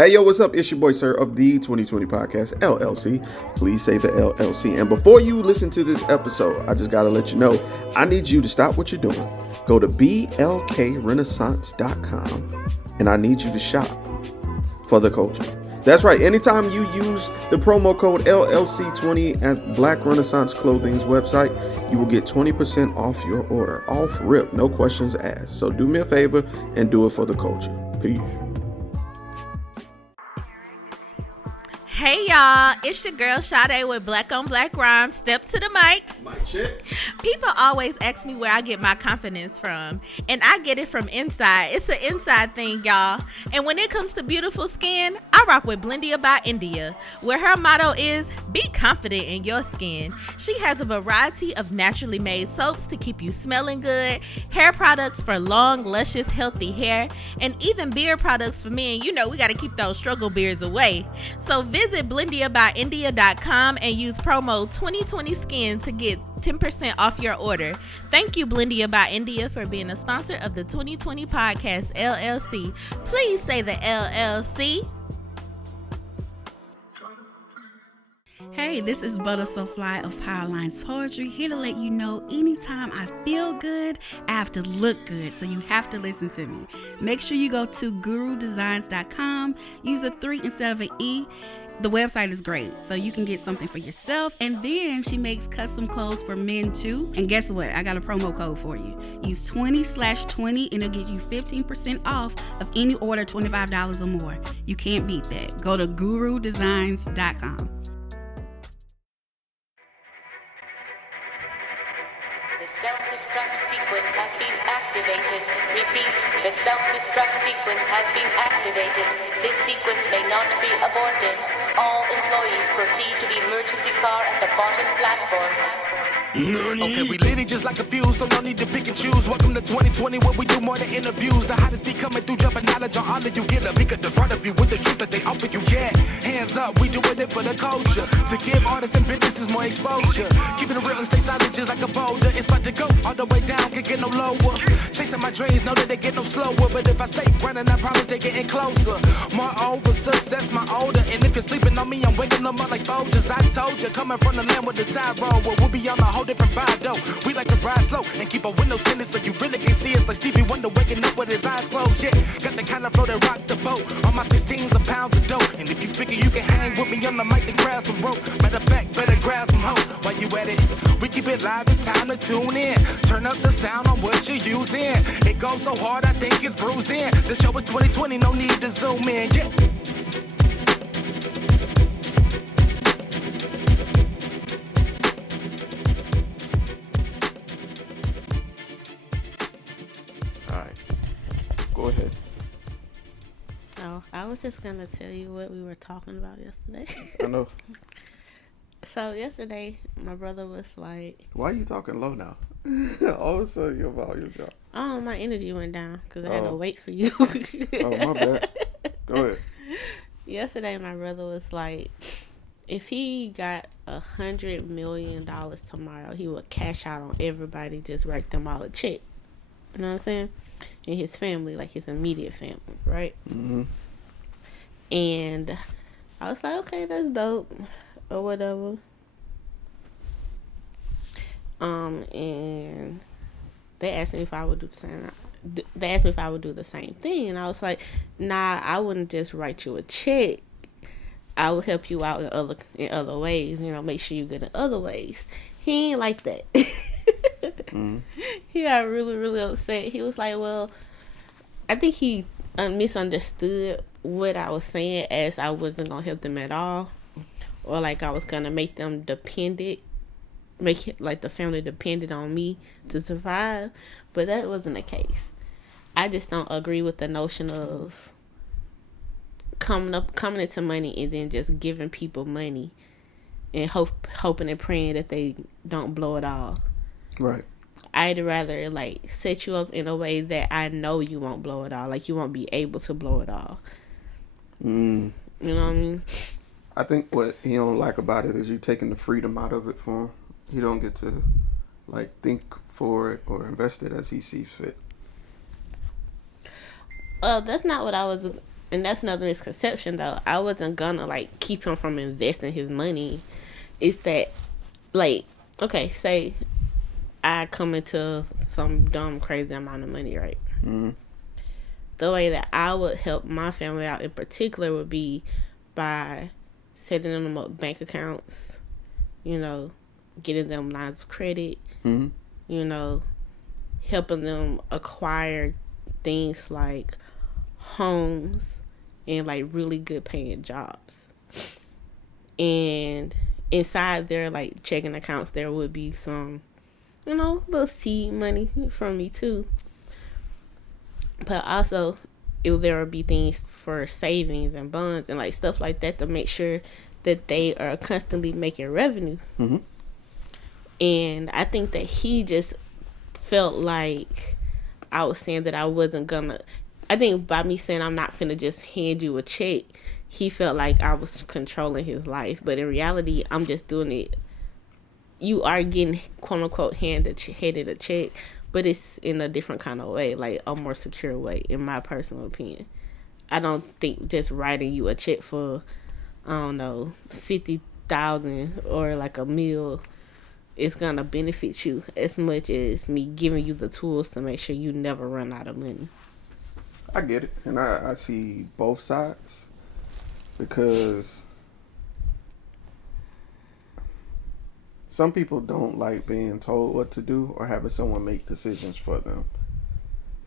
Hey, yo, what's up? It's your boy, Sir, of the 2020 Podcast, LLC. Please say the LLC. And before you listen to this episode, I just got to let you know, I need you to stop what you're doing. Go to blkrenaissance.com, and I need you to shop for the culture. That's right. Anytime you use the promo code LLC20 at Black Renaissance Clothing's website, you will get 20% off your order. Off rip, no questions asked. So do me a favor and do it for the culture. Peace. Hey y'all, it's your girl Sade with Black on Black Rhymes. Step to the mic. Mic check. People always ask me where I get my confidence from, and I get it from inside. It's an inside thing, y'all. And when it comes to beautiful skin, I rock with Blendia by India, where her motto is, be confident in your skin. She has a variety of naturally made soaps to keep you smelling good, hair products for long, luscious, healthy hair, and even beard products for men. You know, we got to keep those struggle beards away. So visit BlendiaByIndia.com and use promo 2020skin to get 10% off your order. Thank you, Blendia by India, for being a sponsor of the 2020 Podcast, LLC. Please say the LLC. Hey, this is Butter So Fly of Powerlines Poetry, here to let you know anytime I feel good, I have to look good, so you have to listen to me. Make sure you go to gurudesigns.com, use a 3 instead of an E. The website is great, so you can get something for yourself, and then she makes custom clothes for men too. And guess what? I got a promo code for you. Use 20/20 and it'll get you 15% off of any order $25 or more. You can't beat that. Go to gurudesigns.com. The self-destruct sequence has been activated. Repeat, the self-destruct sequence has been activated. This sequence may not be aborted. All employees proceed to the emergency car at the bottom platform. Okay, we lit it just like a fuse, so no need to pick and choose. Welcome to 2020, where we do more than interviews. The hottest be coming through, jumping knowledge on all of you. Get a bigger the front of you with the truth that they offer you. Yeah, hands up, we doing it for the culture. To give artists and businesses more exposure. Keeping it real and stay silent just like a boulder. It's about to go all the way down, can't get no lower. Chasing my dreams, know that they get no slower. But if I stay running, I promise they getting closer. Moreover, success my older. And if you're sleeping on me, I'm waking them up like Folgers. I told you, coming from the land with the tide roll. Well, we'll be on a whole different vibe though. We like to ride slow and keep our windows tinted so you really can see us like Stevie Wonder waking up with his eyes closed. Yeah, got the kind of flow that rock the boat. On my 16s of pounds of dough. And if you figure you can hang with me on the mic, then grab some rope. Matter of fact, better grab some hope. While you at it, we keep it live, it's time to tune in. Turn up the sound on what you're using. It goes so hard, I think it's bruising. The show is 2020, no need to zoom in. Yeah. Go ahead. Oh, I was just gonna tell you what we were talking about yesterday. I know. So yesterday, my brother was like, Why are you talking low now? All of a sudden, your volume dropped. "Oh, my energy went down because I had to wait for you." Oh, my bad. Go ahead. Yesterday, my brother was like, if he got $100 million tomorrow, he would cash out on everybody, just write them all a check. You know what I'm saying? And his family, like his immediate family, right? Mm-hmm. And I was like, okay, that's dope, or whatever. And they asked me if I would do the same. They asked me if I would do the same thing, and I was like, nah, I wouldn't just write you a check. I would help you out in other ways. You know, make sure you good in other ways. He ain't like that. Mm-hmm. He got really, really upset. He was like, well, I think he misunderstood what I was saying, as I wasn't going to help them at all. Or like I was going to make them dependent, make it like the family dependent on me to survive. But that wasn't the case. I just don't agree with the notion of coming into money and then just giving people money and hoping and praying that they don't blow it all. Right. I'd rather like set you up in a way that I know you won't blow it all. Like you won't be able to blow it all. Mm. You know what I mean? I think what he don't like about it is you taking the freedom out of it for him. He don't get to like think for it or invest it as he sees fit. That's not what I was and that's another misconception though. I wasn't gonna like keep him from investing his money. It's that, like, okay, say I come into some dumb crazy amount of money, right? Mm-hmm. The way that I would help my family out in particular would be by setting them up bank accounts, you know, getting them lines of credit, Mm-hmm. you know, helping them acquire things like homes and like really good paying jobs. And inside their like checking accounts, there would be some, you know, little seed money from me too. But also, there would be things for savings and bonds and like stuff like that to make sure that they are constantly making revenue. Mm-hmm. And I think that he just felt like I was saying that I wasn't gonna. I think by me saying I'm not finna just hand you a check, he felt like I was controlling his life. But in reality, I'm just doing it. You are getting quote unquote handed a check, but it's in a different kind of way, like a more secure way, in my personal opinion. I don't think just writing you a check for, I don't know, 50,000 or like a meal is gonna benefit you as much as me giving you the tools to make sure you never run out of money. I get it, and I see both sides, because some people don't like being told what to do or having someone make decisions for them.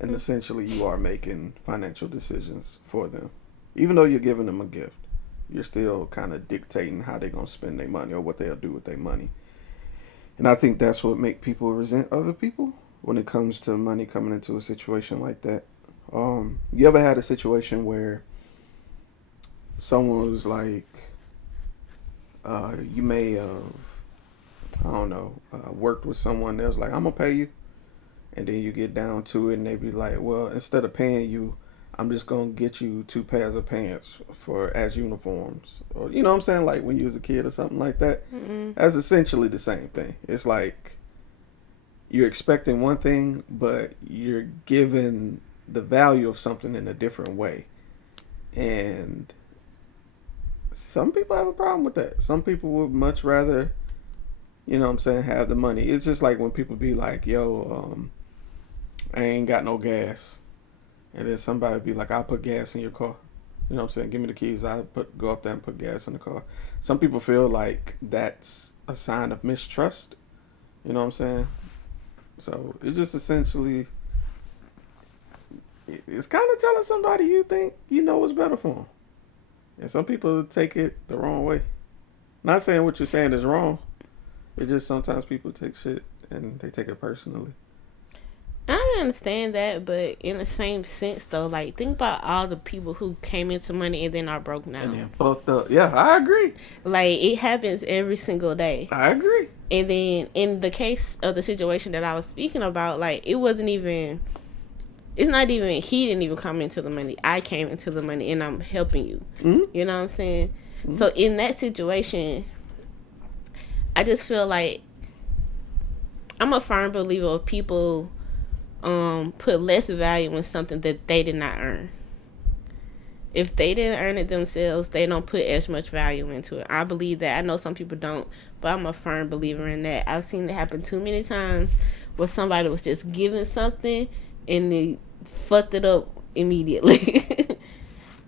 And essentially you are making financial decisions for them. Even though you're giving them a gift, you're still kind of dictating how they're going to spend their money or what they'll do with their money. And I think that's what make people resent other people when it comes to money coming into a situation like that. You ever had a situation where someone was like, you may have, I don't know, worked with someone that was like, I'm going to pay you. And then you get down to it and they be like, well, instead of paying you, I'm just going to get you 2 pairs of pants as uniforms. Or, you know what I'm saying? Like when you was a kid or something like that. Mm-hmm. That's essentially the same thing. It's like you're expecting one thing, but you're given the value of something in a different way. And some people have a problem with that. Some people would much rather, you know what I'm saying, have the money. It's just like when people be like, yo, I ain't got no gas. And then somebody be like, I'll put gas in your car. You know what I'm saying? Give me the keys. I'll go up there and put gas in the car. Some people feel like that's a sign of mistrust. You know what I'm saying? So it's just essentially, it's kind of telling somebody you think you know what's better for them. And some people take it the wrong way. Not saying what you're saying is wrong. It's just sometimes people take shit and they take it personally. I understand that, but in the same sense though, like think about all the people who came into money and then are broke now. And then fucked up. Yeah, I agree. Like it happens every single day. I agree. And then in the case of the situation that I was speaking about, like it's not even, he didn't even come into the money. I came into the money and I'm helping you. Mm-hmm. You know what I'm saying? Mm-hmm. So in that situation, I just feel like I'm a firm believer of people put less value in something that they did not earn. If they didn't earn it themselves, they don't put as much value into it. I believe that. I know some people don't, but I'm a firm believer in that. I've seen it happen too many times where somebody was just given something and they fucked it up immediately.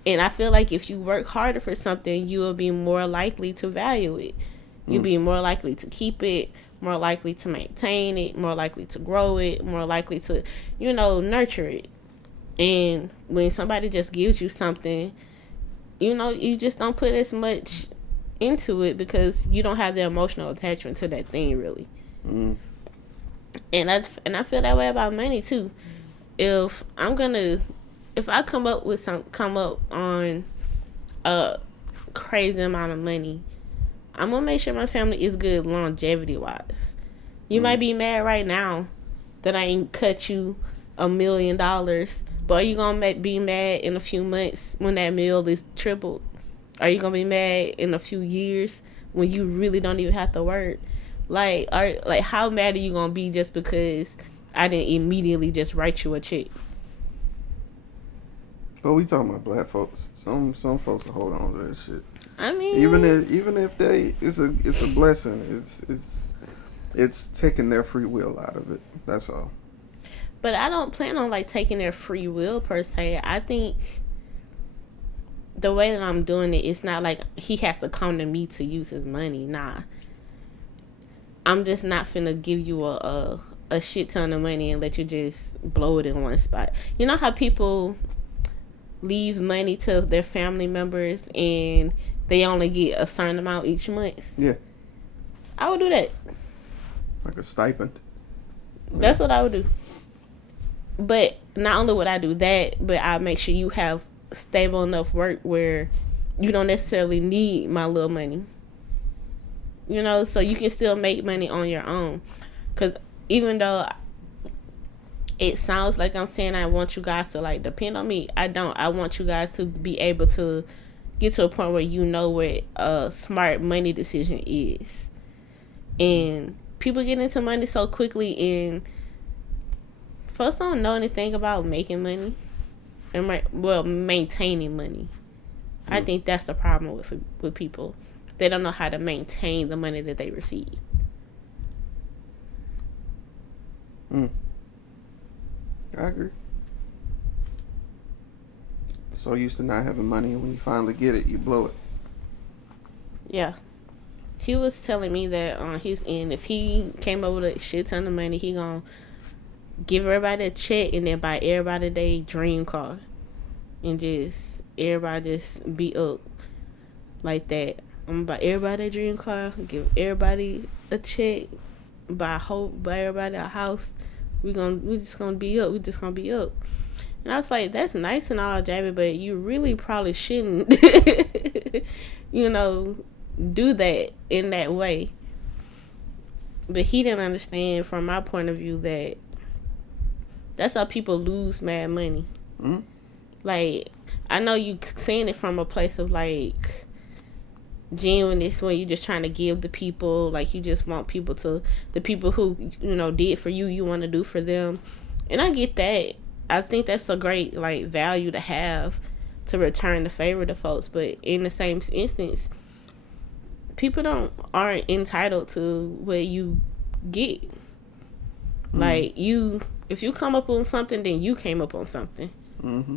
And I feel like if you work harder for something, you will be more likely to value it. You'll be more likely to keep it, more likely to maintain it, more likely to grow it, more likely to, nurture it. And when somebody just gives you something, you just don't put as much into it because you don't have the emotional attachment to that thing, really. Mm. And I feel that way about money too. If I come up on a crazy amount of money, I'm gonna make sure my family is good longevity wise. You might be mad right now that I ain't cut you $1 million, but are you gonna be mad in a few months when that meal is tripled? Are you gonna be mad in a few years when you really don't even have to work? Like how mad are you gonna be just because I didn't immediately just write you a check? But we talking about black folks. Some folks will hold on to that shit. I mean, Even if they, it's a blessing. It's taking their free will out of it. That's all. but I don't plan on like taking their free will per se. I think the way that I'm doing it, it's not like he has to come to me to use his money. Nah, I'm just not finna give you a shit ton of money and let you just blow it in one spot. You know how people leave money to their family members and they only get a certain amount each month? Yeah. I would do that. Like a stipend. That's what I would do. But not only would I do that, but I make sure you have stable enough work where you don't necessarily need my little money. You know, so you can still make money on your own. Because even though it sounds like I'm saying I want you guys to like depend on me, I don't. I want you guys to be able to get to a point where you know what a smart money decision is. And people get into money so quickly, and folks don't know anything about making money and maintaining money. I think that's the problem with people. They don't know how to maintain the money that they receive. I agree. So used to not having money, and when you finally get it, you blow it. Yeah. He was telling me that on his end, if he came up with a shit ton of money, he gonna give everybody a check and then buy everybody their dream car. And just, everybody just be up like that. I'm gonna buy everybody a dream car, give everybody a check, buy everybody a house. We just gonna be up. We just gonna be up. And I was like, that's nice and all, Jabby, but you really probably shouldn't, do that in that way. But he didn't understand from my point of view that that's how people lose mad money. Mm-hmm. Like, I know you saying it from a place of like genuineness when you just trying to give the people, like you just want people to, the people who did for you, you want to do for them. And I get that. I think that's a great like value to have, to return the favor to folks. But in the same instance, people aren't entitled to what you get. Like, if you come up on something, then you came up on something. Mm-hmm.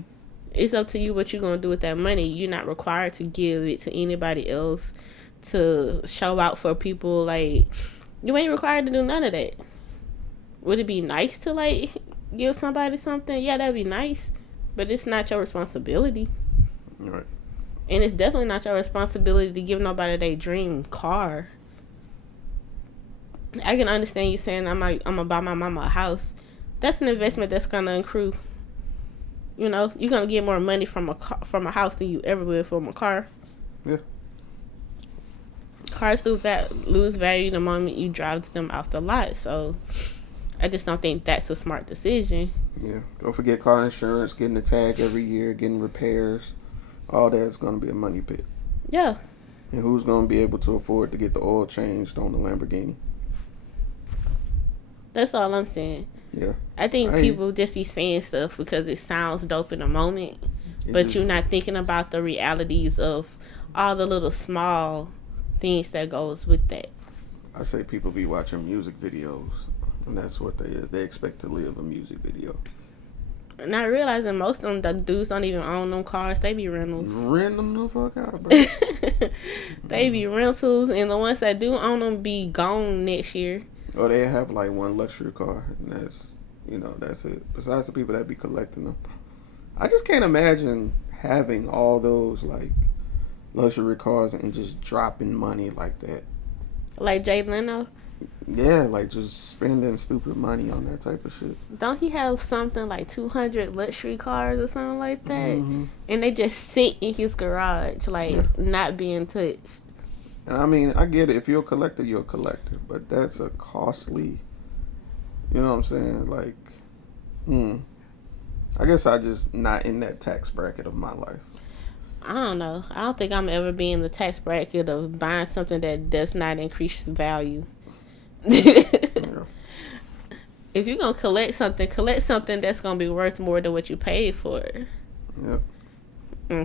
It's up to you what you're going to do with that money. You're not required to give it to anybody else, to show out for people. Like, you ain't required to do none of that. Would it be nice to, like, give somebody something? Yeah, that'd be nice. But it's not your responsibility. Right. And it's definitely not your responsibility to give nobody their dream car. I can understand you saying, I'm going to buy my mama a house. That's an investment that's going to accrue. You're going to get more money from a house than you ever will from a car. Yeah. Cars lose value the moment you drive them off the lot. So I just don't think that's a smart decision. Yeah. Don't forget car insurance, getting the tag every year, getting repairs. All that is going to be a money pit. Yeah. And who's going to be able to afford to get the oil changed on the Lamborghini? That's all I'm saying. Yeah. I think people just be saying stuff because it sounds dope in the moment, but you're not thinking about the realities of all the little small things that goes with that. I say people be watching music videos, and that's what they is. They expect to live a music video. Not realizing most of them, the dudes don't even own them cars. They be rentals. Rent them the fuck out, bro. They be rentals, and the ones that do own them be gone next year. Or they have like one luxury car, and that's it. Besides the people that be collecting them, I just can't imagine having all those like luxury cars and just dropping money like that. Like Jay Leno. Yeah, like just spending stupid money on that type of shit. Don't he have something like 200 luxury cars or something like that? Mm-hmm. And they just sit in his garage, like not being touched. And I mean, I get it. If you're a collector, you're a collector. But that's a costly, you know what I'm saying? Like, I guess I just not in that tax bracket of my life. I don't know. I don't think I'm ever be in the tax bracket of buying something that does not increase value. Yeah. If you're going to collect something that's going to be worth more than what you paid for. Yep.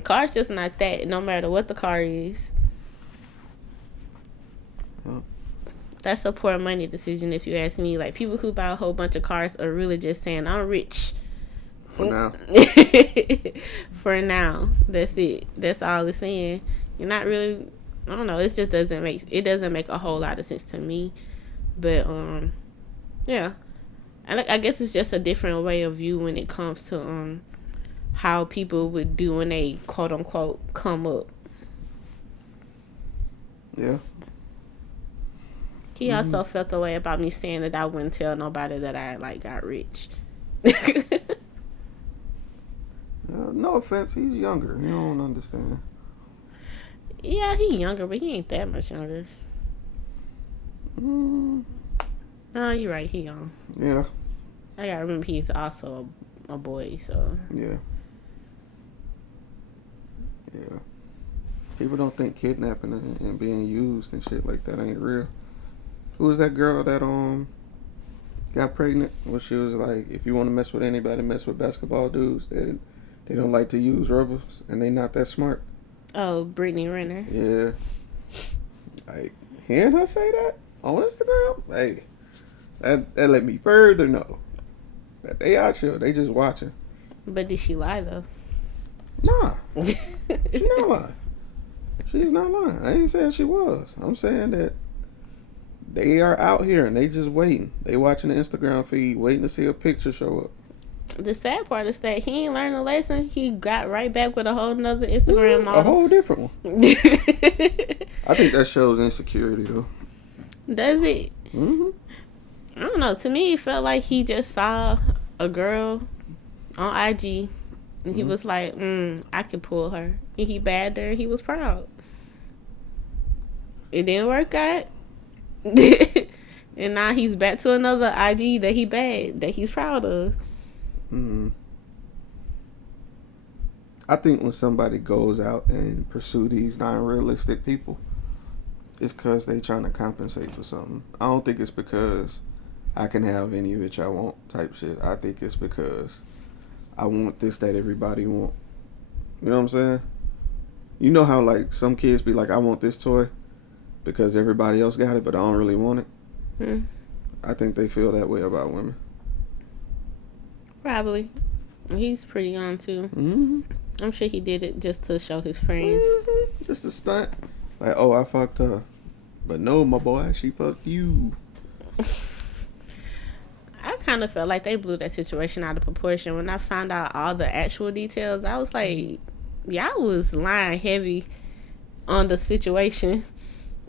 Car's just not that, no matter what the car is. Yeah. That's a poor money decision, if you ask me. Like, people who buy a whole bunch of cars are really just saying, I'm rich. For now. For now. That's it. That's all it's saying. You're not really, I don't know, it just doesn't make a whole lot of sense to me. But, yeah. I guess it's just a different way of view when it comes to, how people would do when they, quote unquote, come up. Yeah. He also felt the way about me saying that I wouldn't tell nobody that I, like, got rich. No offense, he's younger. You don't understand. Yeah, he younger, but he ain't that much younger. No, you're right, he young. Yeah. I gotta remember he's also a boy, so. Yeah. Yeah. People don't think kidnapping and being used and shit like that ain't real. Who was that girl that got pregnant? Well, she was like, if you want to mess with anybody, mess with basketball dudes. They don't like to use rubbers, and they not that smart. Oh, Brittany Renner. Yeah. Like, hearing her say that on Instagram, hey, that let me further know that they out here, they just watching. But did she lie, though? Nah. She's not lying. She's not lying. I ain't saying she was. I'm saying that they are out here and they just waiting. They watching the Instagram feed, waiting to see a picture show up. The sad part is that he ain't learned a lesson. He got right back with a whole nother Instagram model. A whole different one. I think that shows insecurity, though. Does it? Mm-hmm. I don't know. To me, it felt like he just saw a girl on IG and he was like, I can pull her. And he bagged her and he was proud. It didn't work out. And now he's back to another IG that he bagged, that he's proud of. Mm-hmm. I think when somebody goes out and pursue these non-realistic people, it's because they trying to compensate for something. I don't think it's because I can have any bitch I want type shit. I think it's because I want this that everybody want. You know what I'm saying? You know how, like, some kids be like, I want this toy because everybody else got it, but I don't really want it. I think they feel that way about women. Probably. He's pretty young, too. Mm-hmm. I'm sure he did it just to show his friends. Mm-hmm. Just a stunt. Like, oh, I fucked her. But no, my boy, she fucked you. I kind of felt like they blew that situation out of proportion. When I found out all the actual details, I was like, y'all was lying heavy on the situation.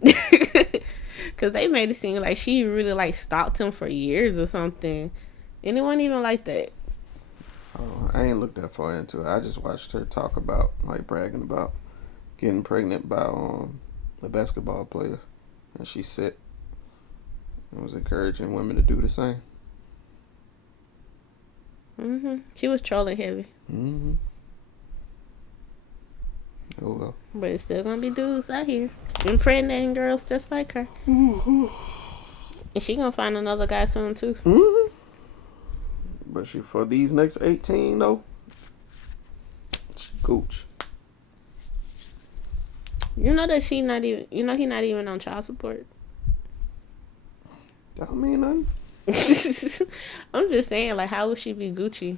Because they made it seem like she really, like, stalked him for years or something. And it wasn't even like that. Oh, I ain't looked that far into it. I just watched her talk about, like, bragging about getting pregnant by a basketball player. And she said and was encouraging women to do the same. She was trolling heavy. Oh, well. But it's still gonna be dudes out here impregnating girls just like her. And she gonna find another guy soon, too. But she, for these next 18, though, she gooch. You know that he not even on child support. That don't mean nothing. I'm just saying, like, how would she be Gucci?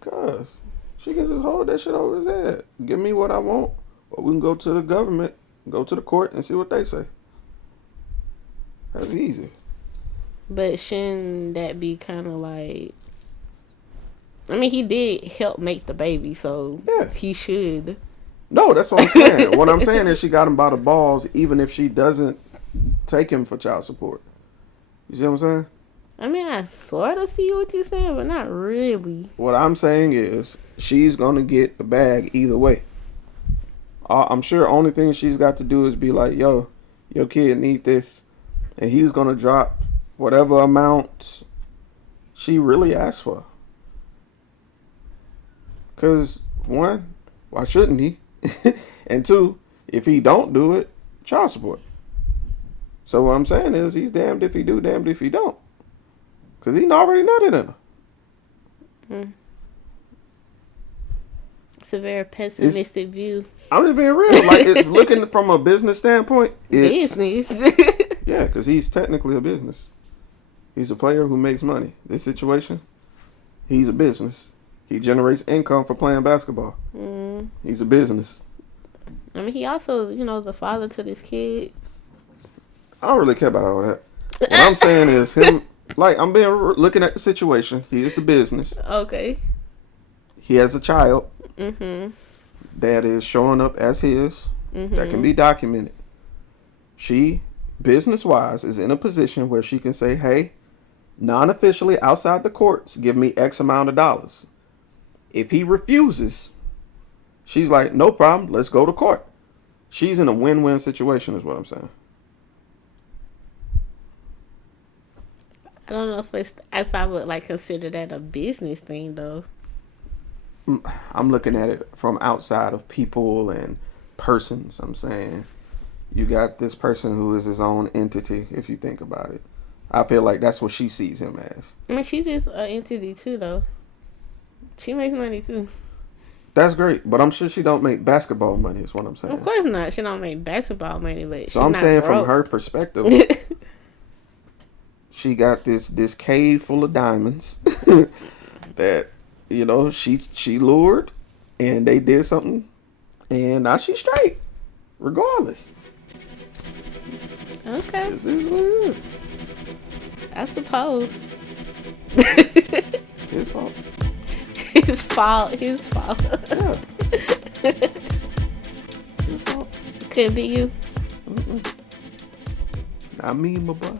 Cause she can just hold that shit over his head. Give me what I want, or we can go to the government, go to the court, and see what they say. That's easy. But shouldn't that be kind of like... I mean, he did help make the baby, so yeah, he should. No, that's what I'm saying. What I'm saying is she got him by the balls, even if she doesn't take him for child support. You see what I'm saying? I mean, I sort of see what you're saying, but not really. What I'm saying is she's going to get the bag either way. I'm sure only thing she's got to do is be like, yo, your kid need this. And he's going to drop whatever amount she really asked for. Because, one, why shouldn't he? And two, if he don't do it, child support. So what I'm saying is he's damned if he do, damned if he don't. Because he already nutted in her. It's a very pessimistic view. I'm just being real. Like, it's looking from a business standpoint. It's, Business. yeah, because he's technically a business. He's a player who makes money. This situation, he's a business. He generates income for playing basketball. He's a business. I mean, he also, the father to this kid. I don't really care about all that. What I'm saying is him, like, I'm looking at the situation. He is the business. Okay. He has a child that is showing up as his. That can be documented. She, business-wise, is in a position where she can say, hey, non-officially outside the courts, give me X amount of dollars. If he refuses, she's like, no problem, let's go to court. She's in a win-win situation is what I'm saying. I don't know if I would like consider that a business thing though. I'm looking at it from outside of people and persons. I'm saying you got this person who is his own entity, if you think about it. I feel like that's what she sees him as. I mean, she's just an entity too, though. She makes money too. That's great, but I'm sure she don't make basketball money. Is what I'm saying. Of course not. She don't make basketball money, but so I'm saying from her perspective, she got this cave full of diamonds that she lured, and they did something, and now she's straight, regardless. Okay. This is what it is. I suppose. His fault. His fault. His fault. Yeah. His fault. Could be you. Not me, my boy.